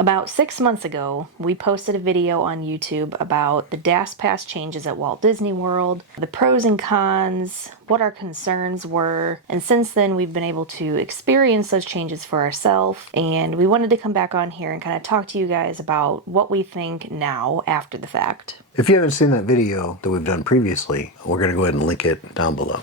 About 6 months ago, we posted a video on YouTube about the DAS Pass changes at Walt Disney World, the pros and cons, what our concerns were, and since then we've been able to experience those changes for ourselves, and we wanted to come back on here and kind of talk to you guys about what we think now after the fact. If you haven't seen that video that we've done previously, we're going to go ahead and link it down below.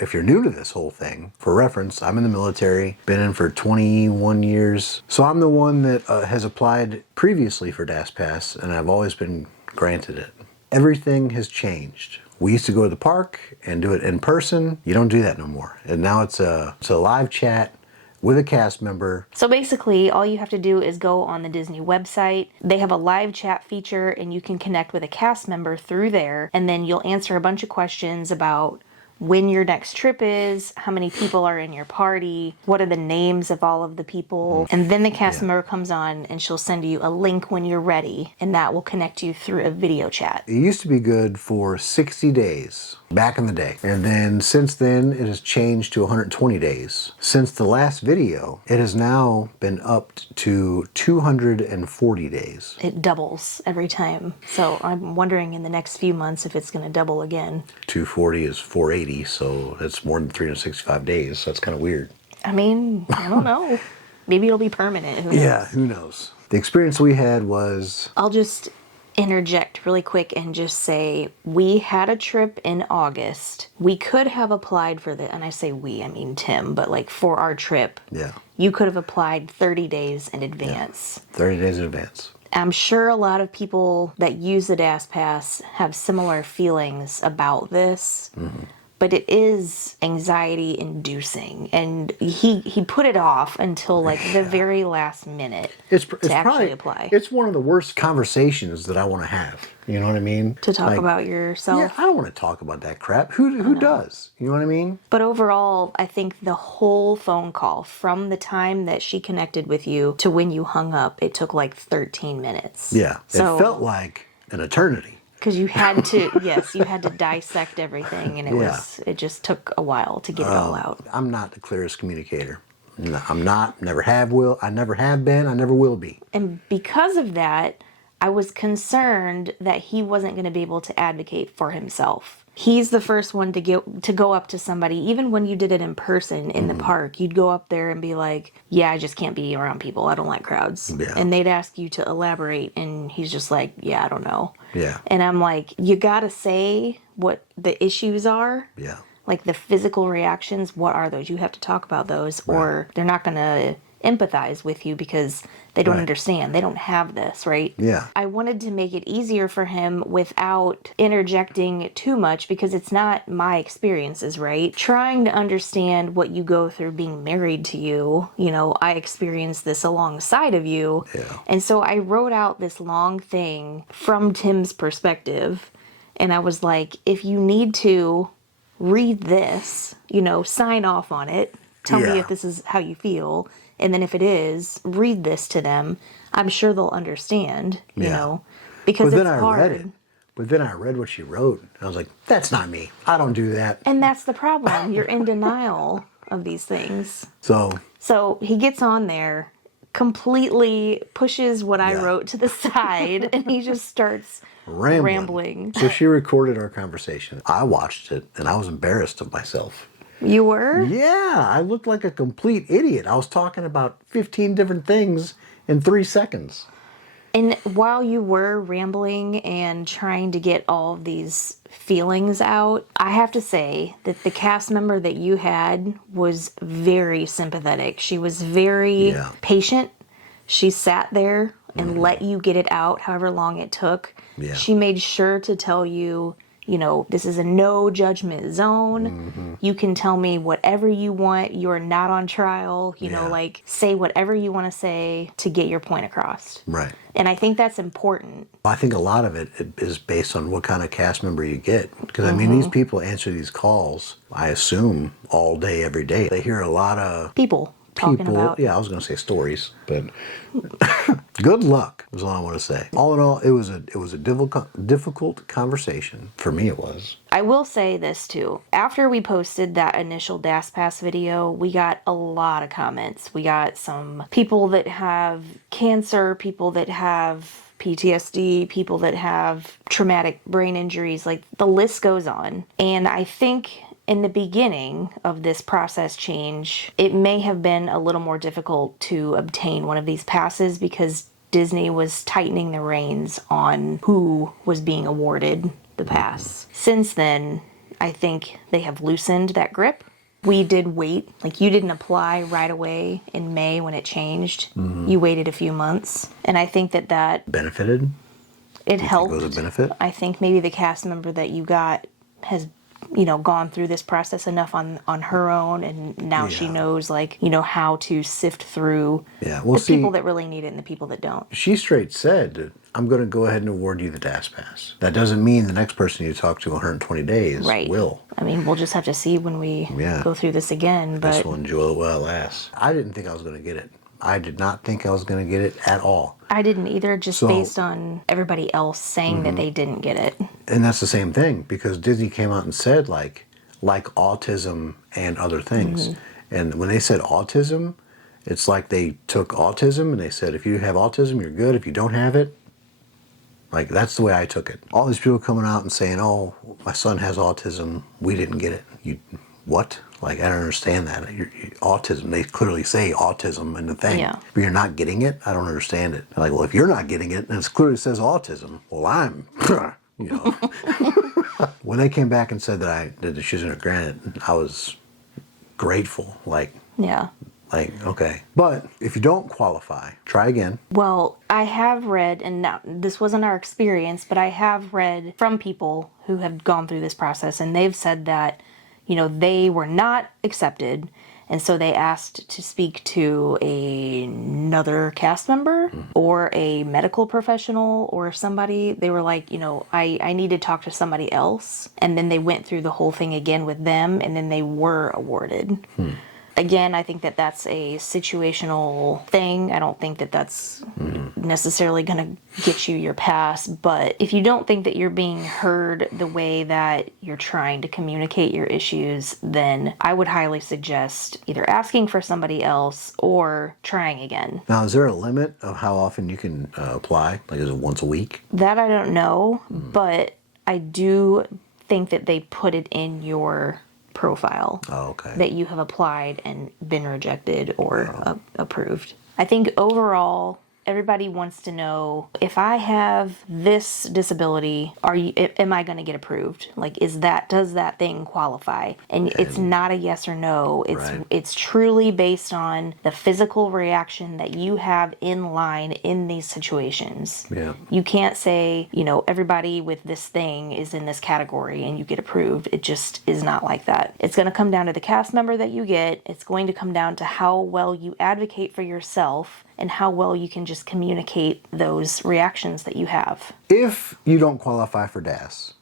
If you're new to this whole thing, for reference, I'm in the military, been in for 21 years. So I'm the one that has applied previously for DAS Pass, and I've always been granted it. Everything has changed. We used to go to the park and do it in person. You don't do that no more. And now it's a live chat with a cast member. So basically, all you have to do is go on the Disney website. They have a live chat feature and you can connect with a cast member through there, and then you'll answer a bunch of questions about when your next trip is, how many people are in your party, what are the names of all of the people, and then the cast member comes on and she'll send you a link when you're ready, and that will connect you through a video chat. It used to be good for 60 days back in the day, and then since then it has changed to 120 days. Since the last video, it has now been upped to 240 days. It doubles every time, so I'm wondering in the next few months if it's going to double again. 240 is 480, so that's more than 365 days, so that's kind of weird. I mean, I don't know. Maybe it'll be permanent. Who knows? Yeah, who knows? The experience we had was... I'll just interject really quick and just say we had a trip in August. We could have applied for and I say we, I mean Tim, but like for our trip, you could have applied 30 days in advance. 30 days in advance. I'm sure a lot of people that use the DAS Pass have similar feelings about this. But it is anxiety inducing, and he put it off until like the very last minute to actually apply. It's one of the worst conversations that I want to have. You know what I mean? To talk about yourself. Yeah, I don't want to talk about that crap. Who does? You know what I mean? But overall, I think the whole phone call from the time that she connected with you to when you hung up, it took like 13 minutes. Yeah, so, it felt like an eternity. Because you had to, yes, you had to dissect everything, and it just took a while to get it all out. I'm not the clearest communicator. No, I'm not, never have I never have been, I never will be. And because of that, I was concerned that he wasn't going to be able to advocate for himself. He's the first one to go up to somebody, even when you did it in person in the park, you'd go up there and be like, yeah, I just can't be around people. I don't like crowds. Yeah. And they'd ask you to elaborate, and he's just like, yeah, I don't know. Yeah. And I'm like, you got to say what the issues are. Yeah. Like the physical reactions, what are those? You have to talk about those, or they're not going to empathize with you because they don't understand. They don't have this, right? Yeah. I wanted to make it easier for him without interjecting too much, because it's not my experiences, right? Trying to understand what you go through being married to you. You know, I experienced this alongside of you. Yeah. And so I wrote out this long thing from Tim's perspective, and I was like, if you need to read this, you know, sign off on it. Tell me if this is how you feel. And then if it is, read this to them. I'm sure they'll understand, you know, because it's hard. Read it. But then I read what she wrote, and I was like, that's not me. I don't do that. And that's the problem. You're in denial of these things. So he gets on there, completely pushes what I wrote to the side, and he just starts rambling. So she recorded our conversation. I watched it, and I was embarrassed of myself. You were? Yeah, I looked like a complete idiot. I was talking about 15 different things in 3 seconds. And while you were rambling and trying to get all of these feelings out, I have to say that the cast member that you had was very sympathetic. She was very patient. She sat there and let you get it out however long it took. Yeah. She made sure to tell you, you know, this is a no judgment zone. You can tell me whatever you want. You're not on trial. You know, like, say whatever you want to say to get your point across. Right. And I think that's important. I think a lot of it is based on what kind of cast member you get. Because, I mean, these people answer these calls, I assume, all day, every day. They hear a lot of people talking about. Yeah, I was going to say stories, but good luck Is all I want to say. All in all, it was a difficult conversation. For me, it was. I will say this too. After we posted that initial DAS Pass video, we got a lot of comments. We got some people that have cancer, people that have PTSD, people that have traumatic brain injuries. Like, the list goes on. And I think in the beginning of this process change, it may have been a little more difficult to obtain one of these passes because Disney was tightening the reins on who was being awarded the pass. Since then, I think they have loosened that grip. We did wait. Like, you didn't apply right away in May when it changed. You waited a few months. And I think that Benefited? it helped. It was a benefit? I think maybe the cast member that you got has gone through this process enough on her own, and now she knows, like, how to sift through the people that really need it and the people that don't. She straight said, I'm going to go ahead and award you the DAS Pass. That doesn't mean the next person you talk to 120 days will. I mean, we'll just have to see when we go through this again. But this will enjoy it while it lasts. I didn't think I was going to get it. I did not think I was going to get it at all. I didn't either, just based on everybody else saying that they didn't get it. And that's the same thing, because Disney came out and said, like autism and other things. And when they said autism, it's like they took autism and they said, if you have autism, you're good. If you don't have it, like, that's the way I took it. All these people coming out and saying, oh, my son has autism, we didn't get it. You what? Like, I don't understand that. Autism, they clearly say autism in the thing. But you're not getting it? I don't understand it. They're like, well, if you're not getting it, and it clearly says autism, well, I'm, When they came back and said that the decision was granted, I was grateful. Like, okay. But if you don't qualify, try again. Well, I have read, and now, this wasn't our experience, but I have read from people who have gone through this process, and they've said that they were not accepted, and so they asked to speak to another cast member or a medical professional or somebody. They were like, I need to talk to somebody else. And then they went through the whole thing again with them, and then they were awarded. Again, I think that that's a situational thing. I don't think that that's necessarily going to get you your pass. But if you don't think that you're being heard the way that you're trying to communicate your issues, then I would highly suggest either asking for somebody else or trying again. Now, is there a limit of how often you can apply? Like, is it once a week? That I don't know, but I do think that they put it in your profile that you have applied and been rejected or approved. I think overall, everybody wants to know, if I have this disability, am I going to get approved? Like, does that thing qualify? And it's not a yes or no. It's truly based on the physical reaction that you have in line in these situations. You can't say, everybody with this thing is in this category and you get approved. It just is not like that. It's going to come down to the cast member that you get. It's going to come down to how well you advocate for yourself and how well you can just communicate those reactions that you have. If you don't qualify for DAS,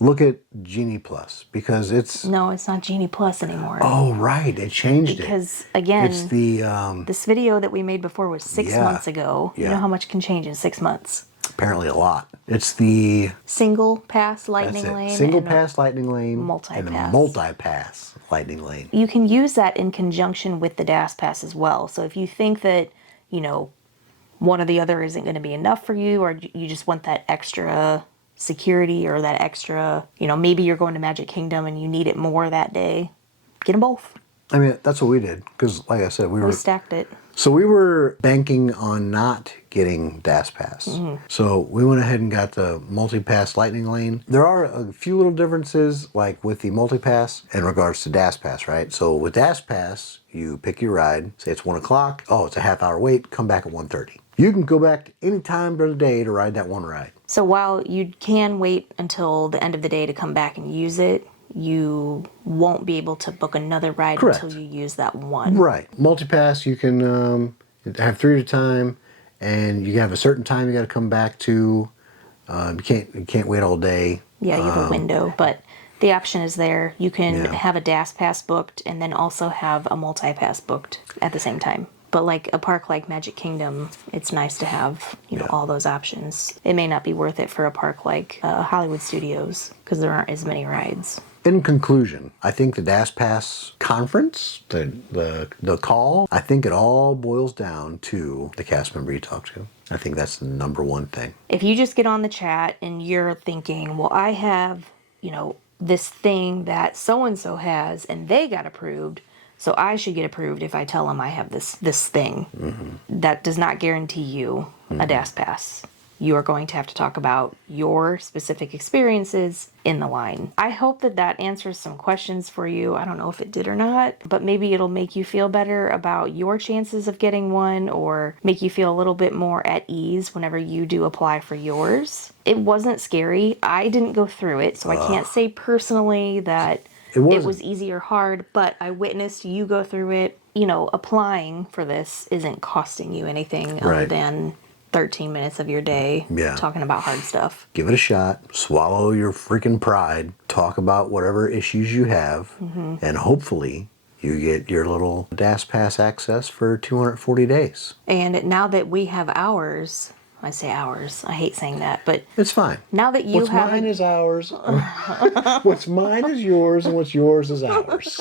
look at Genie Plus, because it's... No, it's not Genie Plus anymore. Oh, right. It changed because, again, it's the... this video that we made before was 6 months ago. You know how much can change in 6 months? Apparently a lot. It's the... Single pass lightning lane. Single pass lightning lane. Multi-pass. And the multi-pass lightning lane. You can use that in conjunction with the DAS pass as well. So if you think that, one or the other isn't going to be enough for you, or you just want that extra security or that extra, maybe you're going to Magic Kingdom and you need it more that day, get them both. I mean, that's what we did, because like I said, we stacked it. So we were banking on not getting DAS Pass. So we went ahead and got the multi-pass lightning lane. There are a few little differences, like with the multi-pass in regards to DAS Pass, right? So with DAS Pass, you pick your ride, say it's 1 o'clock, oh, it's a half-hour wait, come back at 1:30. You can go back any time during the day to ride that one ride. So while you can wait until the end of the day to come back and use it, you won't be able to book another ride until you use that one. Right. Multi-pass, you can have 3 at a time, and you have a certain time you got to come back to. You can't wait all day. Yeah, you have a window, but the option is there. You can have a DAS pass booked and then also have a multi-pass booked at the same time. But like a park like Magic Kingdom, it's nice to have, you know, all those options. It may not be worth it for a park like Hollywood Studios because there aren't as many rides. In conclusion, I think the DAS Pass conference, the call, I think it all boils down to the cast member you talk to. I think that's the number one thing. If you just get on the chat and you're thinking, well, I have, you know, this thing that so-and-so has and they got approved, so I should get approved if I tell them I have this thing. That does not guarantee you a DAS Pass. You are going to have to talk about your specific experiences in the line. I hope that that answers some questions for you. I don't know if it did or not, but maybe it'll make you feel better about your chances of getting one or make you feel a little bit more at ease whenever you do apply for yours. It wasn't scary. I didn't go through it, so I can't say personally that it was easy or hard, but I witnessed you go through it. You know, applying for this isn't costing you anything other than 13 minutes of your day talking about hard stuff. Give it a shot. Swallow your freaking pride. Talk about whatever issues you have. And hopefully you get your little DAS Pass access for 240 days. And now that we have ours, I say ours, I hate saying that, but it's fine. Now that you what's have mine is ours. What's mine is yours, and what's yours is ours.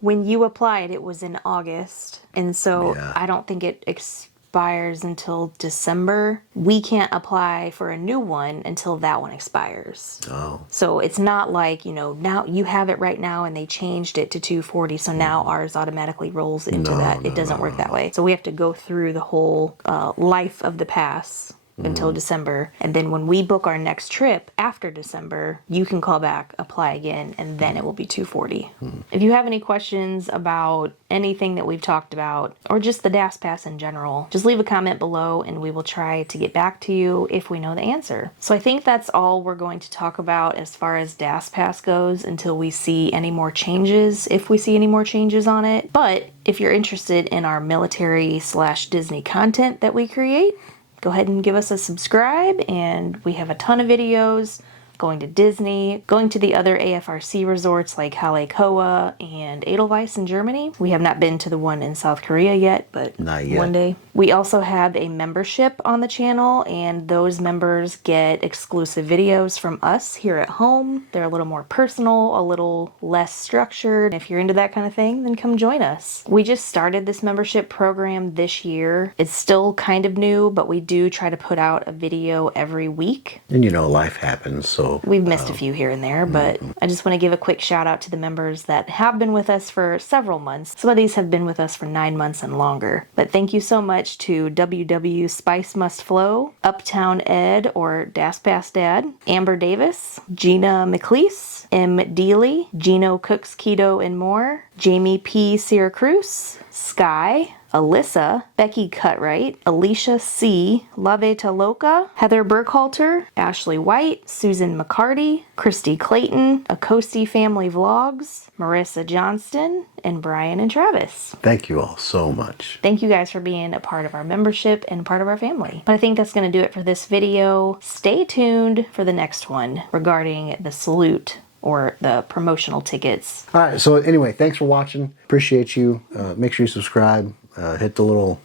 When you applied, it was in August, and so I don't think it expires until December. We can't apply for a new one until that one expires. So it's not like, you know, now you have it right now and they changed it to 240, so now ours automatically rolls into that. It doesn't work that way. So we have to go through the whole life of the pass until December, and then when we book our next trip after December, you can call back, apply again, and then it will be 240. If you have any questions about anything that we've talked about or just the DAS Pass in general, just leave a comment below and we will try to get back to you if we know the answer. So I think that's all we're going to talk about as far as DAS Pass goes until we see any more changes, if we see any more changes on it. But if you're interested in our military/Disney content that we create, go ahead and give us a subscribe, and we have a ton of videos going to Disney, going to the other AFRC resorts like Halekoa and Edelweiss in Germany. We have not been to the one in South Korea yet, but not yet. One day. We also have a membership on the channel, and those members get exclusive videos from us here at home. They're a little more personal, a little less structured. If you're into that kind of thing, then come join us. We just started this membership program this year. It's still kind of new, but we do try to put out a video every week. And you know, life happens, so we've missed a few here and there, but I just want to give a quick shout out to the members that have been with us for several months. Some of these have been with us for 9 months and longer. But thank you so much to WW Spice Must Flow, Uptown Ed or DAS Pass Dad, Amber Davis, Gina McLeese, M. Deely, Gino Cooks Keto and More, Jamie P. Syracuse, Sky, Alyssa, Becky Cutright, Alicia C., Laveta Loca, Heather Burkhalter, Ashley White, Susan McCarty, Christy Clayton, Acosti Family Vlogs, Marissa Johnston, and Brian and Travis. Thank you all so much. Thank you guys for being a part of our membership and part of our family. But I think that's going to do it for this video. Stay tuned for the next one regarding the salute or the promotional tickets. All right, so anyway, thanks for watching. Appreciate you. Make sure you subscribe. Hit the little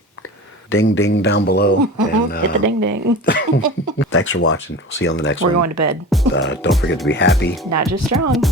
ding ding down below. And, hit the ding ding. Thanks for watching. We'll see you on the next one. We're going to bed. Don't forget to be happy. Not just strong.